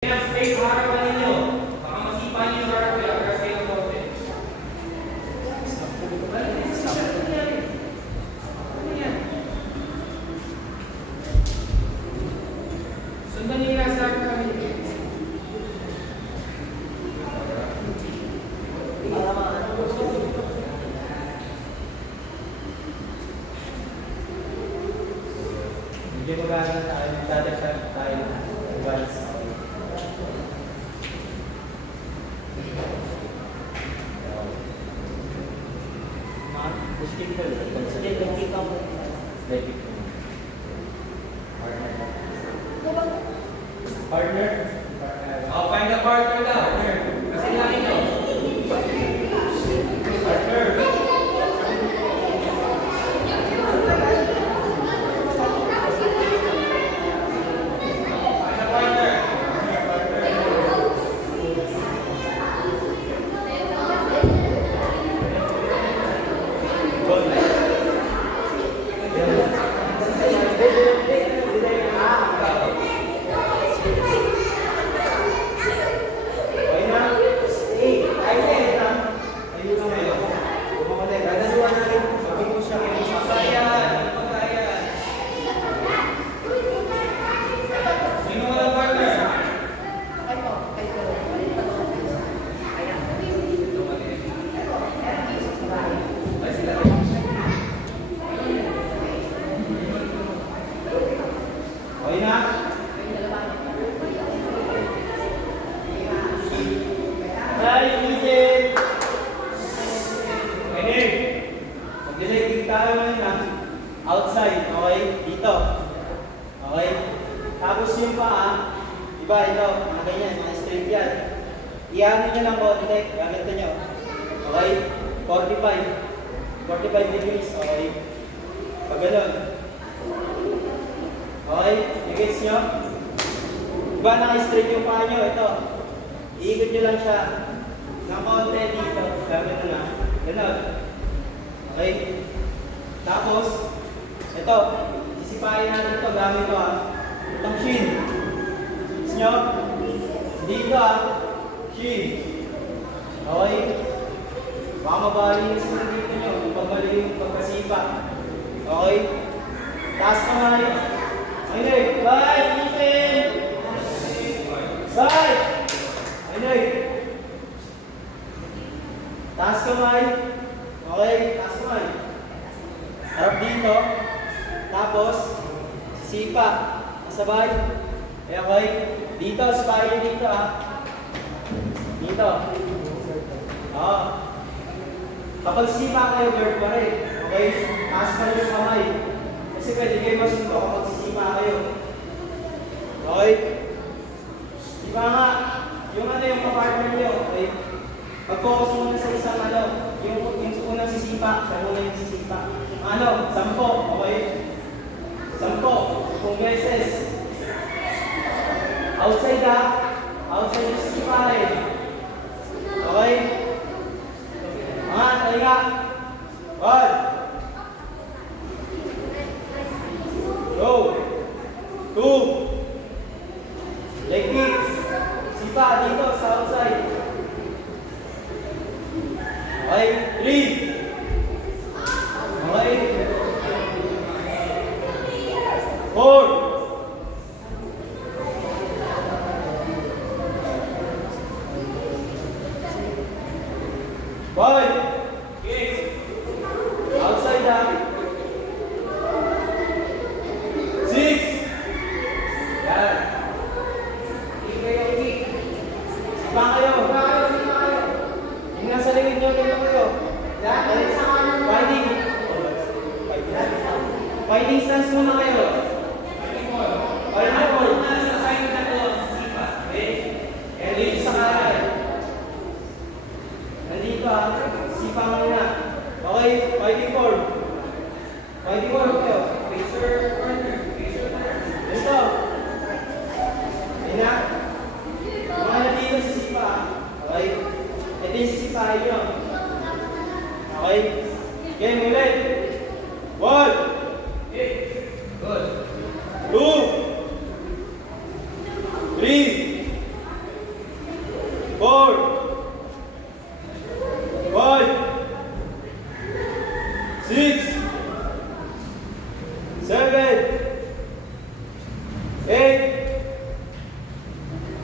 Stay sa harapan ninyo. Baka masipa niyo yung harapan niyo. Agras kayo ng konti. Ano yan? Sundan niyo yung nasa harapan kami. Hindi mo gano'n tayo, dadagdag tayo ng advice. Pushing ko lang. Sige, mag-keep up. Let it go. Partner? Oh, find a partner daw. Kasi lang ito. Partner? Find a partner. Sino walang partner? Ay, sila. Okay na? Hi, Eugene! Pwede. Mag-delegate tayo ngayon na outside, okay? Dito. Okay? Tapos yung paa, diba ito, mga ganyan, mga straight yan. Iano nyo lang konti, ganito nyo. Okay? 45 degrees, okay? Pag ganun. Okay? I-gets nyo? Diba naka-straight yung paa nyo? Ito. Iikot nyo lang siya ng konti dito. Ganito na. Ganun. Okay? Tapos, ito. Sisipahin natin ito gamit ito itong shin. Gets nyo? Dito shin. Okay? Baka mabali yung sila dito nyo. Pagmali yung pagkasipa. Okay? Taas kamay. Okay, bye! Ethan! Bye! Okay. Taas kamay. Okay, taas kamay. Harap dito. Tapos, sipa. Kasabay. Okay. Dito, spine dito Dito. Oo. Kapag sipa kayo, guard pa rin. Okay? Taas pa yung kamay. Kasi pwede kayo masundo kapag sisipa kayo. Okay? Diba nga, yung yung kapartner nyo, okay? Mag-focus muna sa isang yung unang sisipa, siya muna yung sisipa. 10, okay? 10 beses. Outside outside yung sisipa rin. Okay? Tayo nga. 1. Go! 2. Leg kicks. Sipa dito sa outside. Okay. 3. Okay. 4. 5. Kicks. Outside 6. Yan. Sipa kayo. Yung nasa likod nyo, ganyan kayo. Fighting stance muna kayo. Fighting ball. Nasa side na to, sipa. Okay? And dito sa kanan. Nandito sipa muna. Okay, fighting ball. Fighting ball kayo. Facer partner. Facer partner. Dito. Ina. Mga nandito sa sipa. Okay? Ito yung sisipahin nyo. Okay? Game ulit. 1. Go!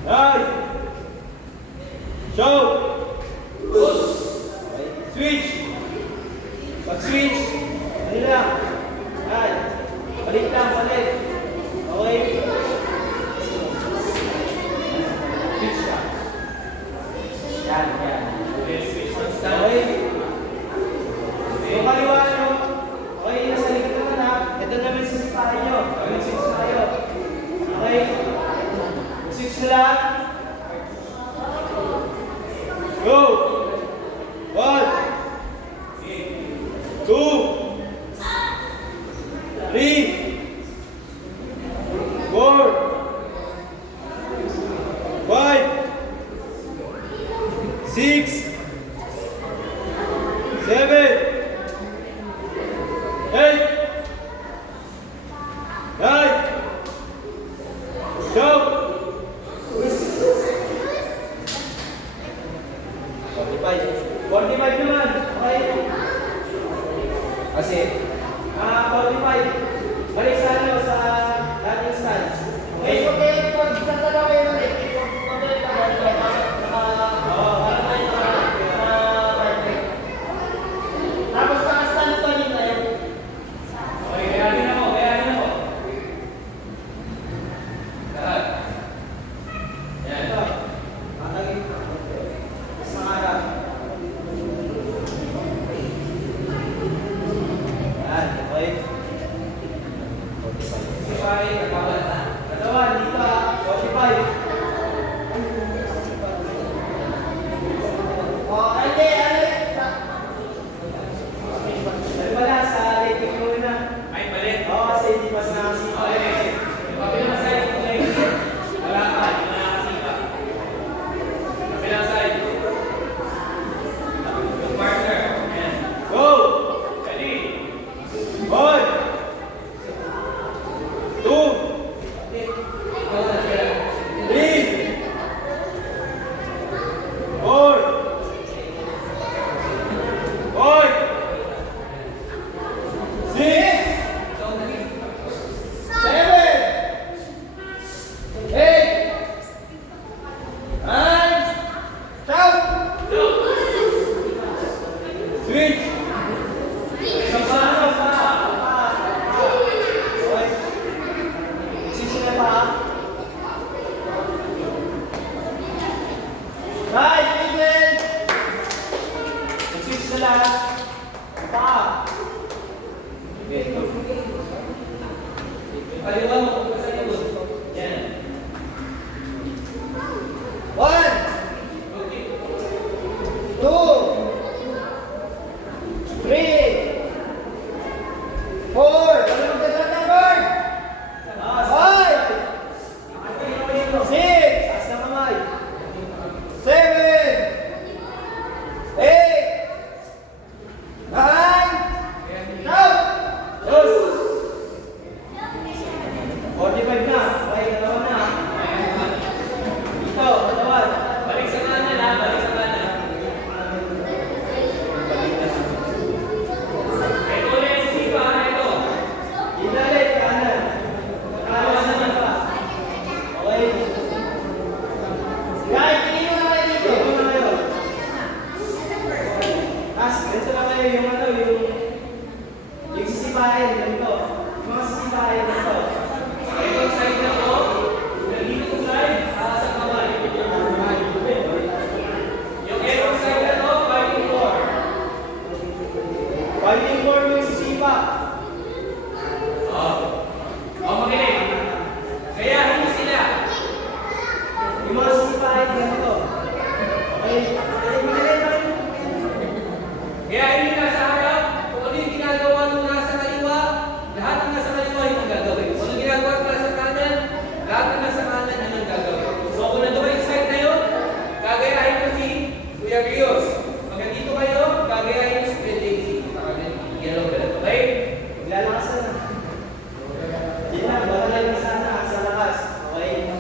Nice! Show! Okay. Switch! Pag-switch, ano lang? Yan. Balik lang, balik. Okay? Switch lang. Yan, yan. Okay? Yung kaliwa nyo, okay, nasa likod naman ha. Ito naman sisipahin nyo. Mag-switch tayo. Okay? Switch na lang. Go! 1, 2, 3, 4, 5, 6, 7, 8, 9, go! 45 naman. Okay. Kasi, 45. Balik sa ano, sa dating stance. Okay? Okay, kayanin ako, kayanin ako. Lahat. Yan. Ito. Tatagin. Sa harap. Yan, okay. Sipay, katawan. Katawan, dito ha. 45. Ano pala, sa leg mo na. Ay, balik. Oo, kasi hindi pa sinakasipa. Okay. Kapilang side. Okay. Wala ka. Hindi na nakasipa. Kapilang side. Yung partner. Ayan. Go! Ready? 1, 2, 3, 4, 5, 6, 7, 8, 9, switch! Sa paa, sa paa. Okay. Switch na pa. Right, Steven! Switch na lang. Paa. Okay. Kaliwa mo. Sa likod. Yan. 1, Okay. 2, 3, 4, 5, 6, taas na kamay. 7, 8, 9, out! Yes! 45 na. Okay, dalawa na. Dito, katawan. Balik sa kanan ha. Balik sa kanan. Ito ulit yung sipa ha. Ito. Ilalit, kanan. Kanan naman pa. Okay. Guys, tingin mo na kayo dito. Tingin mo na kayo. Ganito na kayo yung ano, yung sisipahin. Ganito. Yung mga sisipahin. Ganito. Itong side na to. Dito ko side. Sa kamay. Yung itong side na to. Fighting for. Fighting for yung sisipa. Makinig. Kaya hindi sila. Yung mga sisipahin. Ganito. Okay. Kaya hindi nasa harap. Kung ano yung ginagawa nung nasa kaliwa, lahat ng nasa kaliwa yung ang gagawin. Kung ano ginagawa ng nasa kanan, lahat ng nasa kanan ang ang gagawin. So kung nandun yung side na yun, gagayahin ko si Kuya Rios. Pag nandito kayo, gagayahin ko si Kuya JC. Yellow belt. Okay? Lalakasan na. Hindi na, batalay na sana sa lakas. Okay?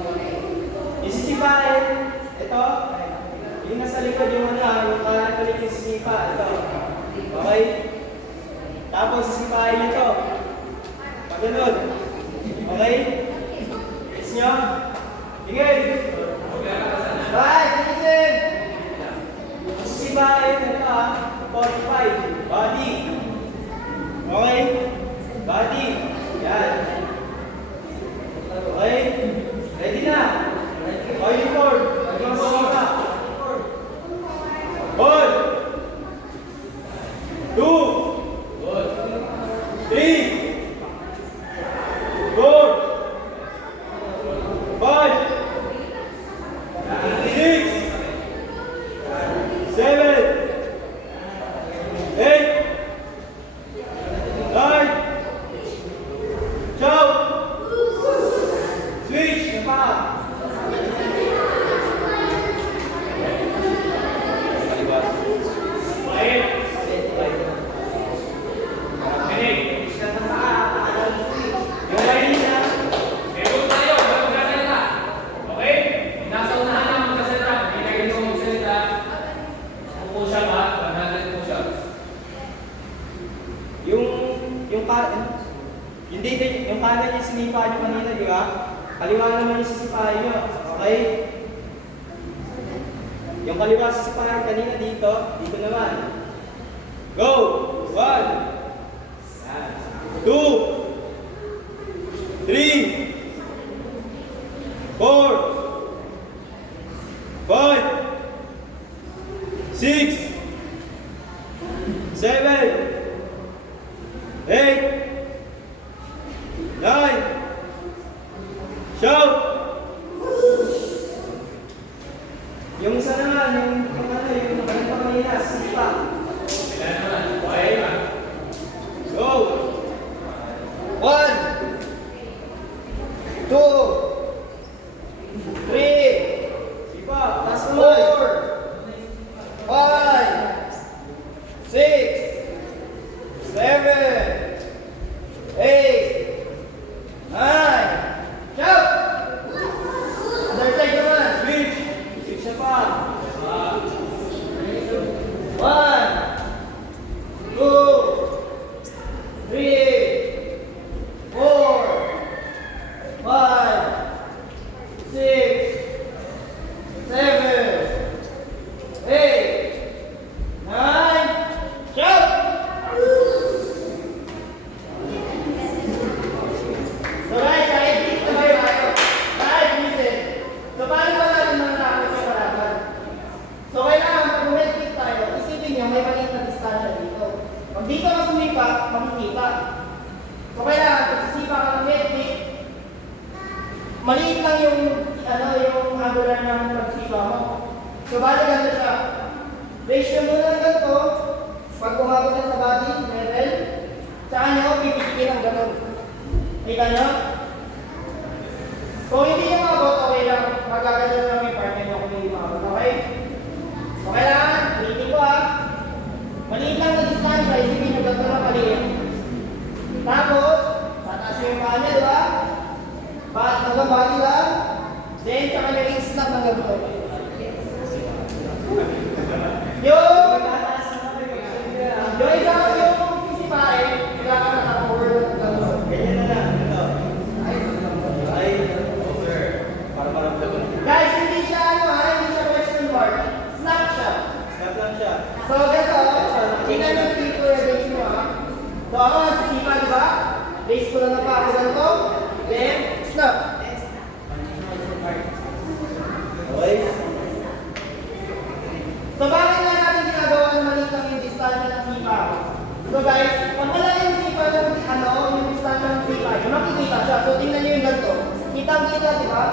Yung sisipahin, ito, yung nasa likod yung yung kanan ulit yung sisipa, ito. Okay? Tapos sisipahin ito. Pag ganun. Okay? Gets nyo? Tingin! sipahin, ito 45. Body. Okay? Body. Yan. Okay? Ready na. Oily board. Yung sipa. One. Two. Three. Four. Five. Six. Seven. Eight. Nine. Shout. Switch. Pa. Yung kanan yung sinipa nyo kanina, di ba? Kaliwa naman yung sisipahin nyo. Okay? Yung kaliwa sisipahin kanina dito, dito naman. Go! 1 2 3 4 5 6 7 8 9 shout! Yung isa naman, yung ano pa kanina, sipa. Okay? Go! 1 2 3 sipa, taas kamay. 4 5 6 7 8 9 shout! Other side naman. Switch. Switch na pa. 1 2 3 4 5 6 7 8 9 shout! So guys, kahit dito na kayo kayo. Guys, listen. So paano ba natin mananakot sa kalaban? So kailangan pag umedkit tayo, isipin nyo may maliit na distansya dito. Pag dito ka sumipa, makikita. So kailangan pag sisipa ka ng medkit, maliit lang yung angular ng pagsipa mo. So bali ganito siya. Ratio muna ng ganito, pag umabot na sa body level, saan nyo pipitikin ang ganun. Kita nyo? Kung hindi nyo mabot, okay lang. Magaganda lang yung partner nyo kung hindi mabot. Okay? So kailangan, ulitin ko maliit lang na distansya, isipin nyo ganito na maliit. Tapos, tataas yung paa nyo, diba? Hanggang body lang. Then, tsaka nyo i-snap ng ganito. Yung isa yung sisipain, kailangan naka-forward ng ganito. Ganyan na lang. Ito. Ay, over. Para Guys, hindi siya hindi siya question mark. Snap siya. snap lang siya. So, ganito, tingnan nyo dito yung base mo So, ako nagsisipa, di ba? Base ko lang na pa ako ganito. Then, snap. Okay? So, bakit nga natin ginagawa na maliit lang yung distansya ng sipa? So guys, pag malaki yung sipa ng yung distansya ng sipa, yung makikita siya. So, tingnan nyo yung ganito. Kitang-kita, di ba?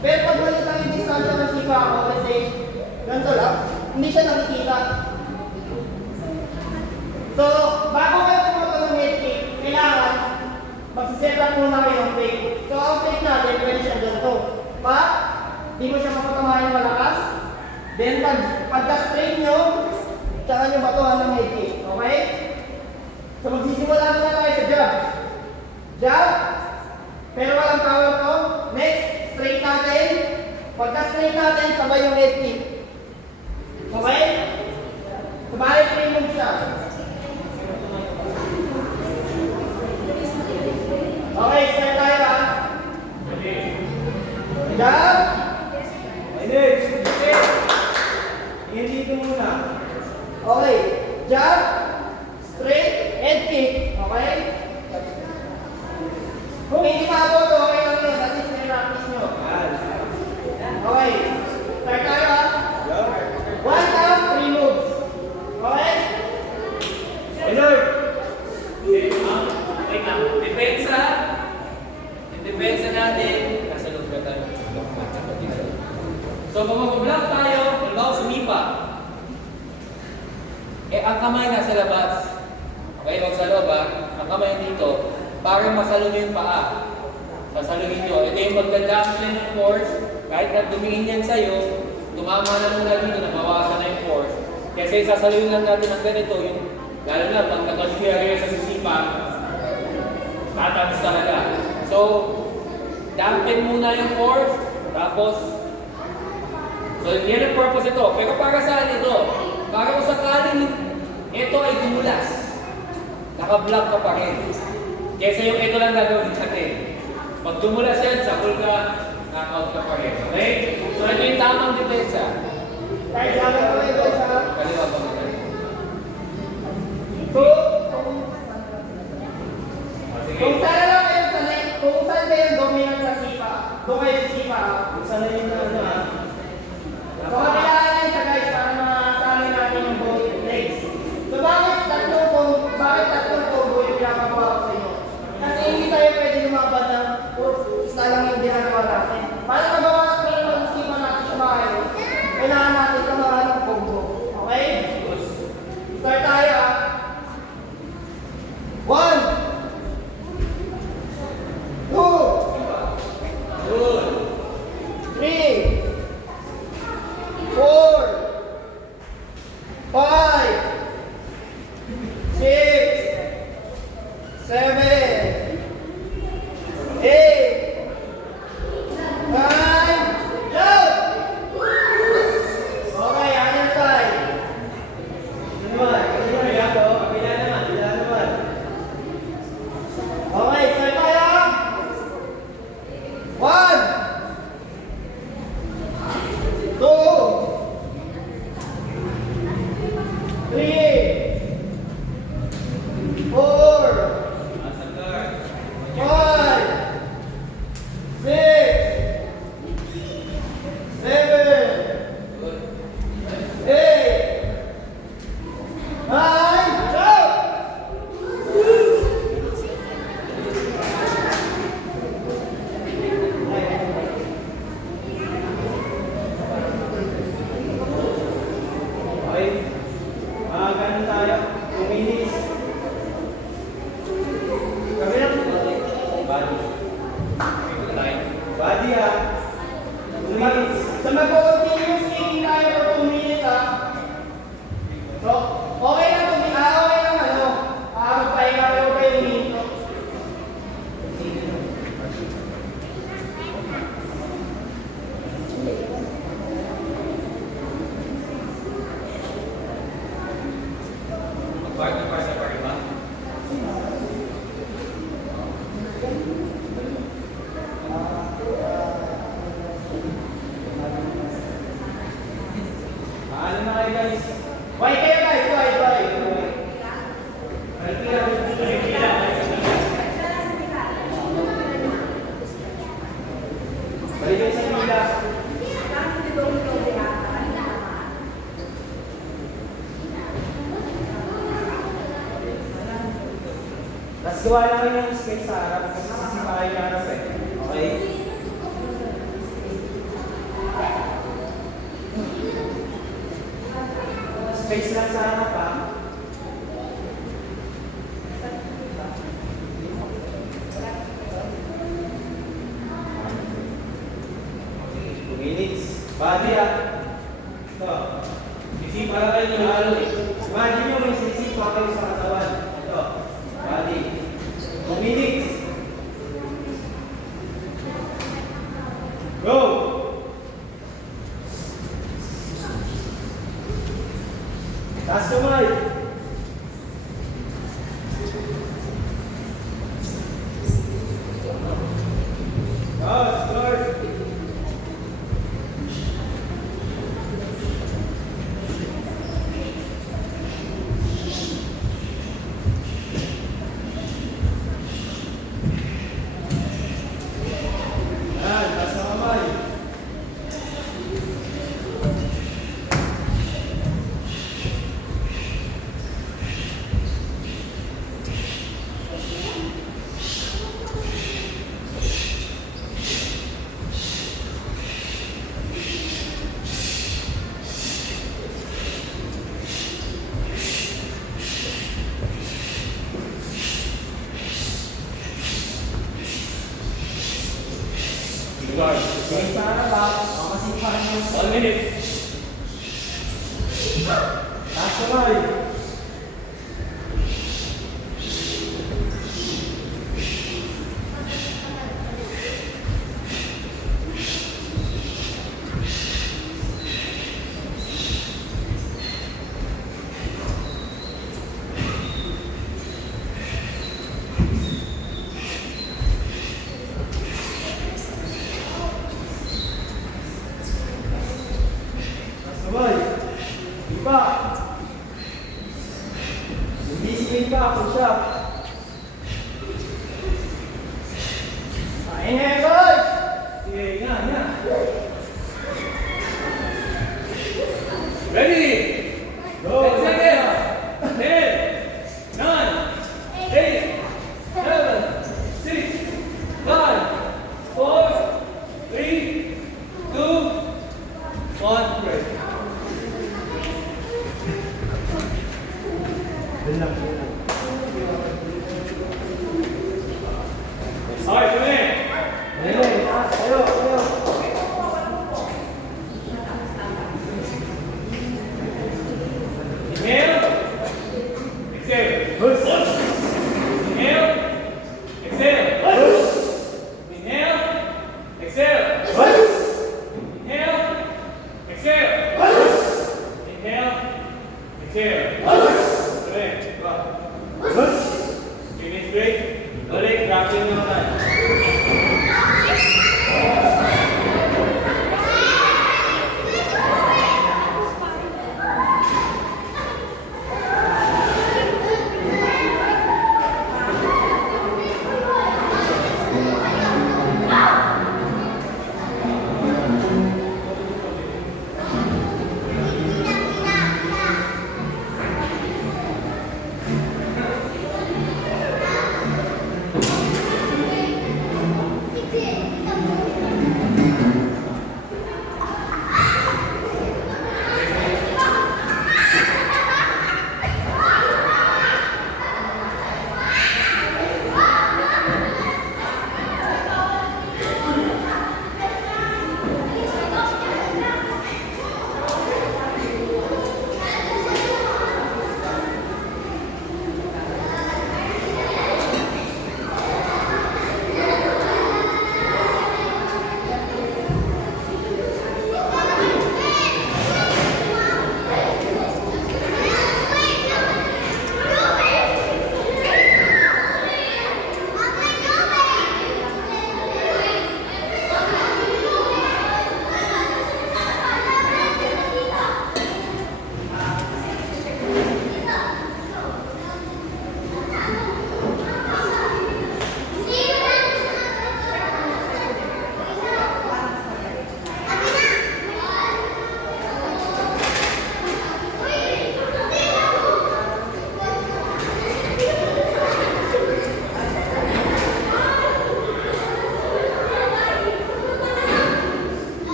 Pero pag maliit lang yung distansya ng sipa ako, kasi ganito lang, hindi siya nakikita. So, bago kayo pumunta ng medkit, kailangan magsiset up muna kayo ng fake. So, ang fake natin, pwede siya ganito. Di mo siya mapatamayan malakas. Then, pagka-straight nyo, tsaka nyo batuhan ng medkit. Okay? So, magsisimula na tayo sa jab. Jab. Pero walang power to. Next, straight natin. Pagka-straight natin, sabay yung medkit. Okay? Sabay, free move siya. Okay, start tayo Jab. Okay, next. Tingin dito muna. So kung mag-block tayo, halimbawa sumipa, ang kamay nasa labas. Okay, wag sa loob ha. Ang kamay dito, para masalo nyo yung paa. Sasaluhin nyo. Ito yung magdadamplin ng force. Kahit na dumingin yan sa'yo, tumama na muna dito, nabawasan na yung force. Kasi sasaluhin lang natin ang ganito, yung lalo na pag nag-consider sa sisipa, tatamis talaga. So, dampen muna yung force, tapos, so yan ang purpose ito. Pero para saan ito? Para kung sakaling ito ay dumulas, naka-block ka pa rin. Kesa yung ito lang gagawin natin. Pag dumulas yan, sakol ka, knock-out ka pa rin. Okay? So ito yung tamang depensa. Kahit wala ko ito sa... Kaliwa pa natin. Kung saan lang kayo sanay, kung saan kayo dominant sa sipa, doon kayo sa sipa. Kung saan na yung ano ha? So kailangan nyo siya guys para masanay natin yung both legs. So bakit tatlong combo yung pinapagawa ko sa inyo? Kasi hindi tayo pwede lumabad ng isa lang yung ginagawa natin. Para magawa natin yung sipa natin siya maayos, kailangan natin samahan ng combo. Okay? Start tayo ha. 1 2 3 4 5 6 7 8 9 jump! Okay, other side. Ano naman? Ano naman? Kabila naman. Kabila naman. Okay, start tayo. 1 2 3 4 5 6 7 8 9 jump! Okay. Ganun tayo. 2 minutes. Kami lang. Body. Body ha. 2 minutes. So mag-continuous speaking tayo for 2 minutes ha. So, okay lang ano. Magpahinga kayo kayo minute. Partner pa sa pariba. Paano na kayo guys? Why kayo guys? Why? Balik kayo sa pila. Tapos gawa lang kayo ng skate sa harap kasi sisipa kayo ng harap eh. Okay? Space lang sa harap ha. Minutes. Body ha. Ito. Sisipa lang kayo ng halo eh. Imagine nyo may sisipa kayo sa katawan. Ito. Body. 2 minutes. Go! Taas kamay. Start. Taas na kamay. minute. Taas kamay. Sabay. Iba. Hindi swing ka, push up. Inhale, guys. Sige, nga. Ready? Go. 10 seconds. 10, 9, 8, 7, 6, 5, 4, 3, 2, 1. Break. Dun lang. Okay, kami. Ayun, taas. Tayo. Inhale. Exhale. Push. Inhale. Exhale. Inhale. Exhale. Inhale. Exhale. Inhale. Exhale. Correct. Diba? Push. Finish break. Balik. Grappling naman tayo.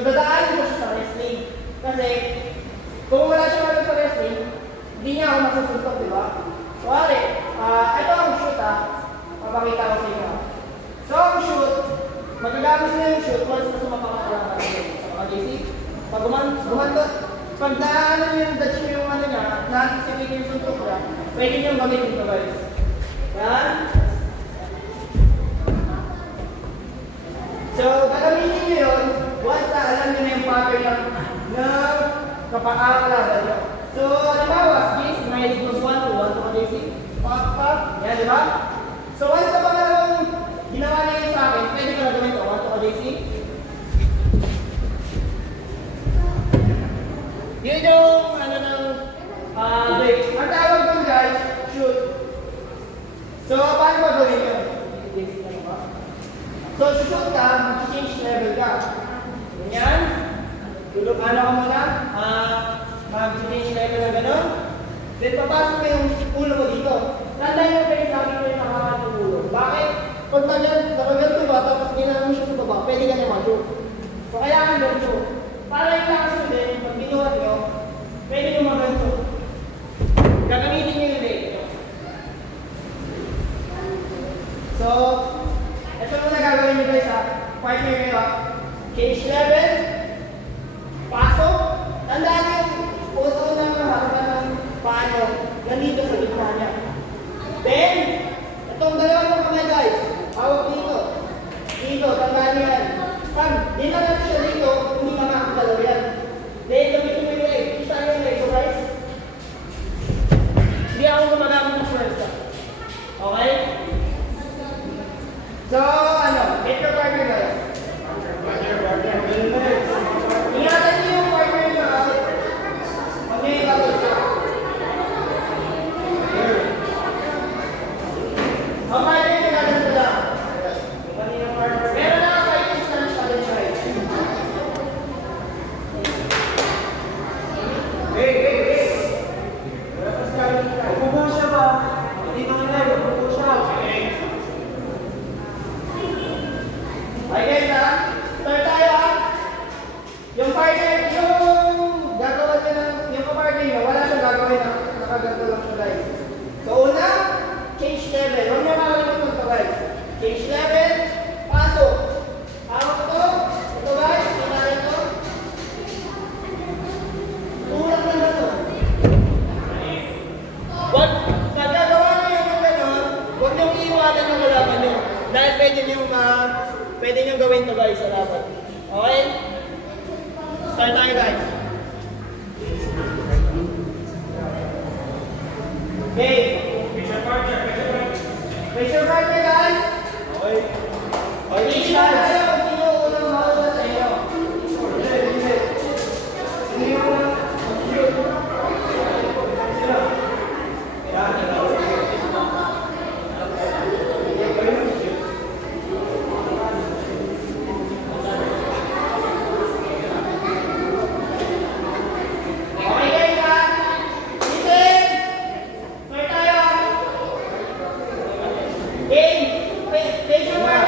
So dadaanin ko siya sa wrestling. Kasi kung wala siya malag sa wrestling, hindi niya ako masusuntok, di ba? So ito ang shoot papakita ko sa inyo. So ang shoot, magagamit nyo yung shoot once na sumapakakalang natin sa mga JC. Pag gumantot, pag daanan nyo yung dutch nyo yung ano niya, na-anticipate yung suntok niya, pwede nyo gamitin ito guys. Yan. So, gagamitin nyo yun once na alam nyo na yung pattern ng kapakakalaban nyo. So, halimbawa, JC, may plus 1 to 1 to JC. Pop. Yan, di ba? So, once na pangalawang ginawa na yun sa akin, pwede ko na gawin ito. 1 to JC. Yun yung ano ng break. Ang tawag doon guys, shoot. So, paano ba gawin yun? So, shoot ka, mag-change level ka. Ganyan. Tulog ano ka muna, mag-change level na gano'n. Then, papasok mo yung ulo mo dito. Tandaan mo kayo sabi ko yung nakakat ng ulo. Bakit? Pag nakaganto ba, tapos ginano mo siya sa baba, pwede ka naman shoot. So, kailangan ganito. Para yung lakas mo din, pag binuhat nyo, pwede nyo maganto. Gagamitin nyo yung leg nyo. So, ito muna gagawin nyo guys ha. Partner nyo cage level, pasok. Tandaan nyo, unang harapan ng paano, ganito sa gitna niya. Then, itong dalawang kamay guys, hawak dito. Dito, tandaan nyo yan. Pag dinala siya dito, hindi ka makakagalaw yan. Then, gamitin mo yung leg. Kita nyo yung leg. So guys, hindi ako gumagamit ng pwersa. Okay? So, hit your partner guys. Ingatan niyo yung partner nyo. Huwag niyo yung kapos. Ang partner nyo natin lang. Meron na kayo distance pa din guys. Hey! Upo siya ba? Dito na lang, upo siya. Okay guys ha, start tayo ha. Yung partner, yung gagawin nyo ng, yung kapartner nyo, wala siyang gagawin na nakaganto lang siya guys. So una, change level. Huwag nyo makalimutan ito guys. Change level, pasok. Hawak ito, ito guys, pinali ito. Tulak lang ito. Pag gagawa nyo yung gano'n, huwag nyo iiwanan ng kalaban nyo. Dahil pwede nyo gawin ito guys sa laban. Okay? Start tayo guys. Okay. Face your partner guys. Okay. Okay, Hindi na tayo kung sino unang mauna sa inyo. Hindi mo na. Okay guys ha? Listen! Start tayo! Game! Face your partner!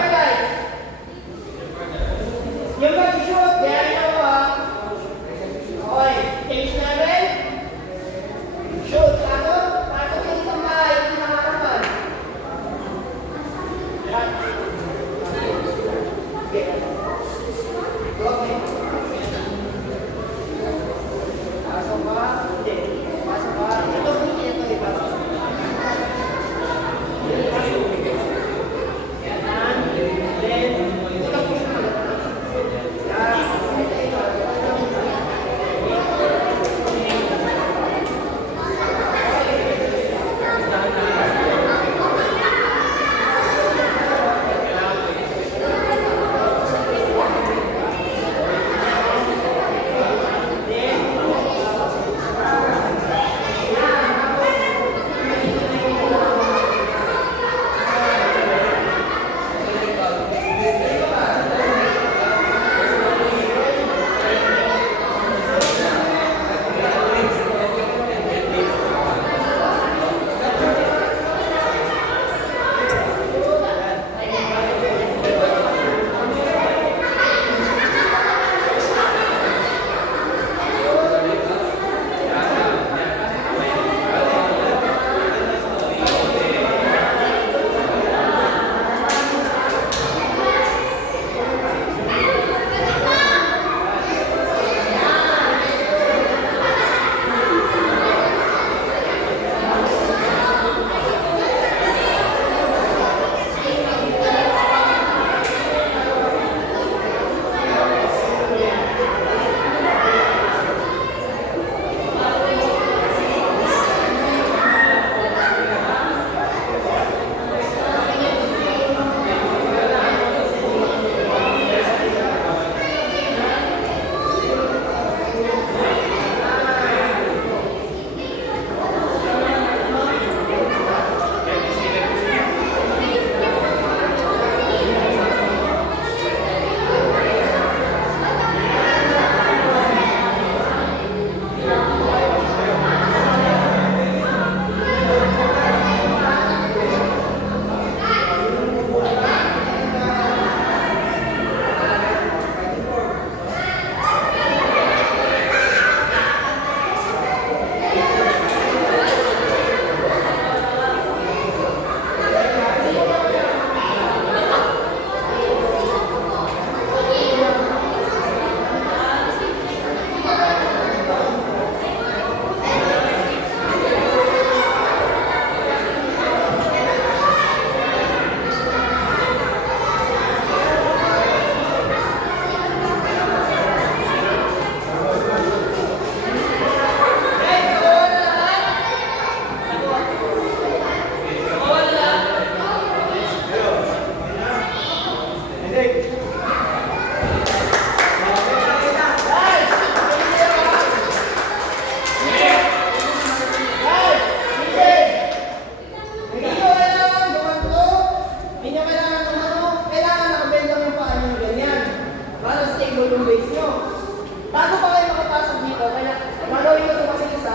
Medic! Guys! Guys! Hindi nyo kailangan gumanto. Hindi nyo kailangan tumano. Kailangan nakabend lang yung paa nyo ganyan. Para stable yung base nyo. Bago pa kayo makapasok dito, kaya magawin ko ito kasi isa.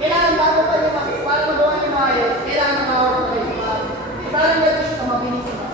Kailangan bago pa nyo para magawa nyo maayos, kailangan nakawag kayo sa paa. Parang gano'n siya sa mabilis na.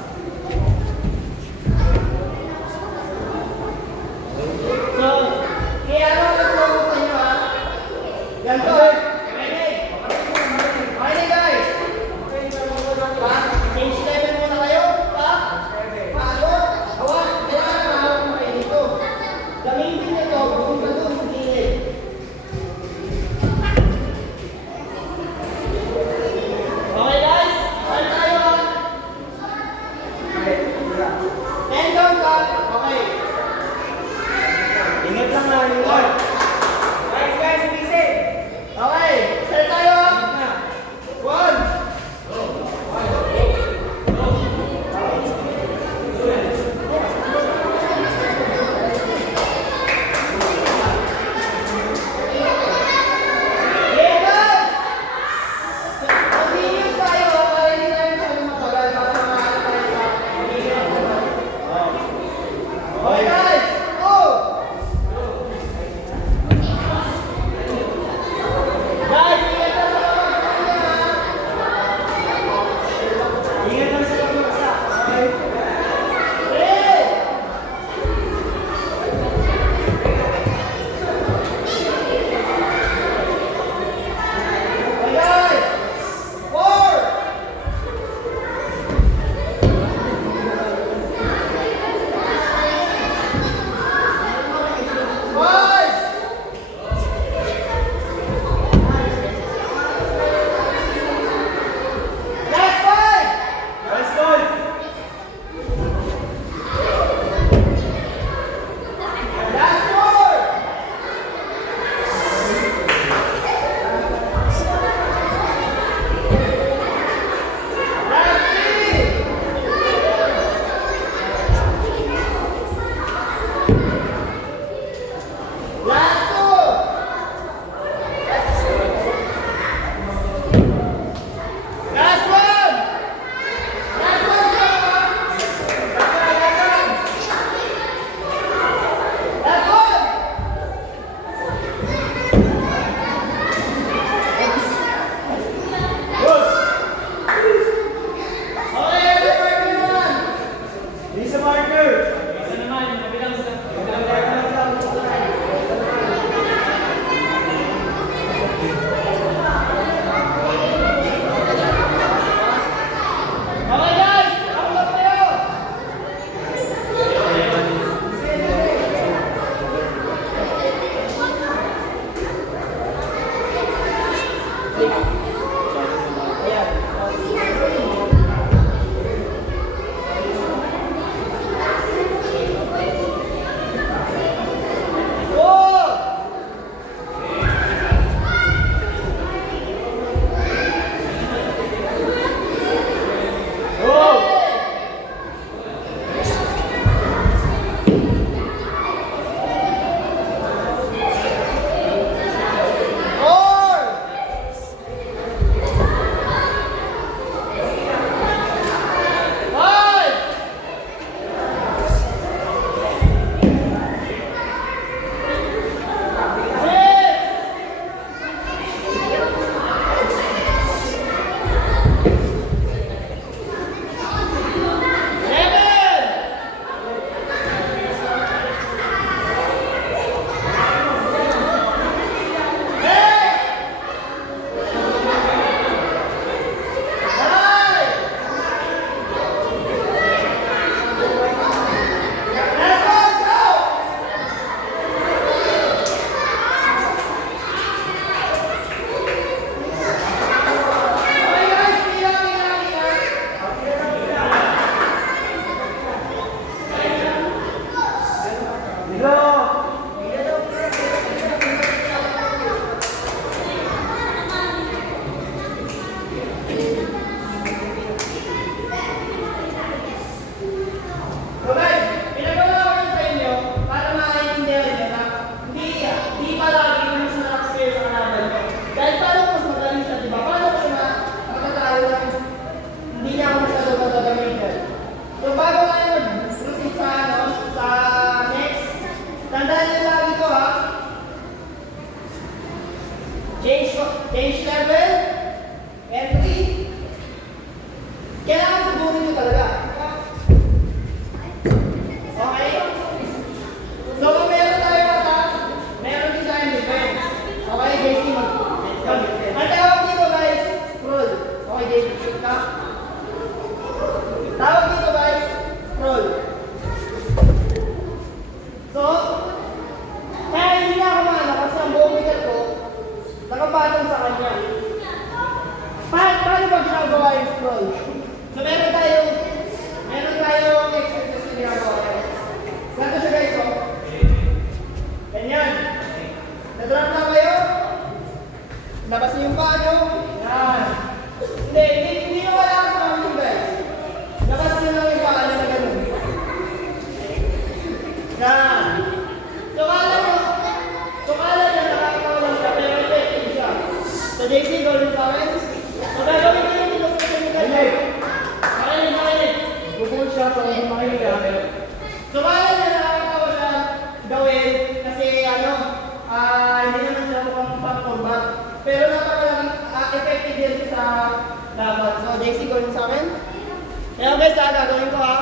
Kaya guys, gagawin ko ha.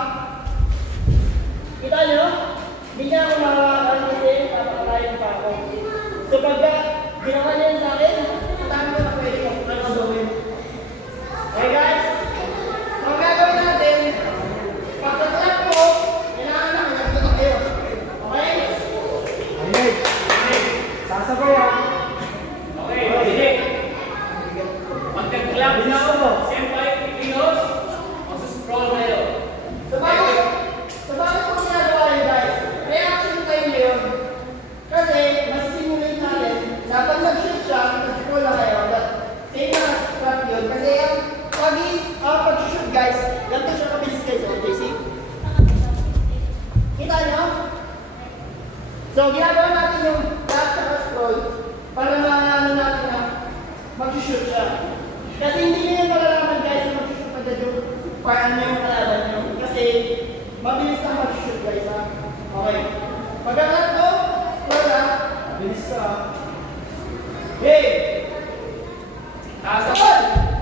Kita nyo? Hindi niya ako makawakan kasi papakalain pa ako. So pagka ginawa niya yun sa akin, matami ko na pwede ko ano gawin. Okay guys? Ang gagawin natin, pagka-clap ko, kailangan na kanya kayo. Okay? Okay. Sasabay ha. Okay, sige. Pagka-clap na ako, siyempre, kikilos, mag-scroll kayo. So bakit ko ginagawa yun guys? Reaction time yun. Kasi, masisimulate natin, dapat mag-shoot siya, mag-scroll na kayo. Same na clap yun. Kasi pag-shoot guys, ganito siya kabilis guys. Okay, see? Kita nyo? So, ginagawa natin yung clap at scroll para maano natin na mag-shoot siya. Kasi hindi nyo yung malalaman guys na mag-shoot agad yung parang yung kalaban nyo. Kasi mabilis na mag-shoot guys ha. Okay. Pagkakat ko, scroll ha. Bilis ka ha. Hey! Taas Scroll!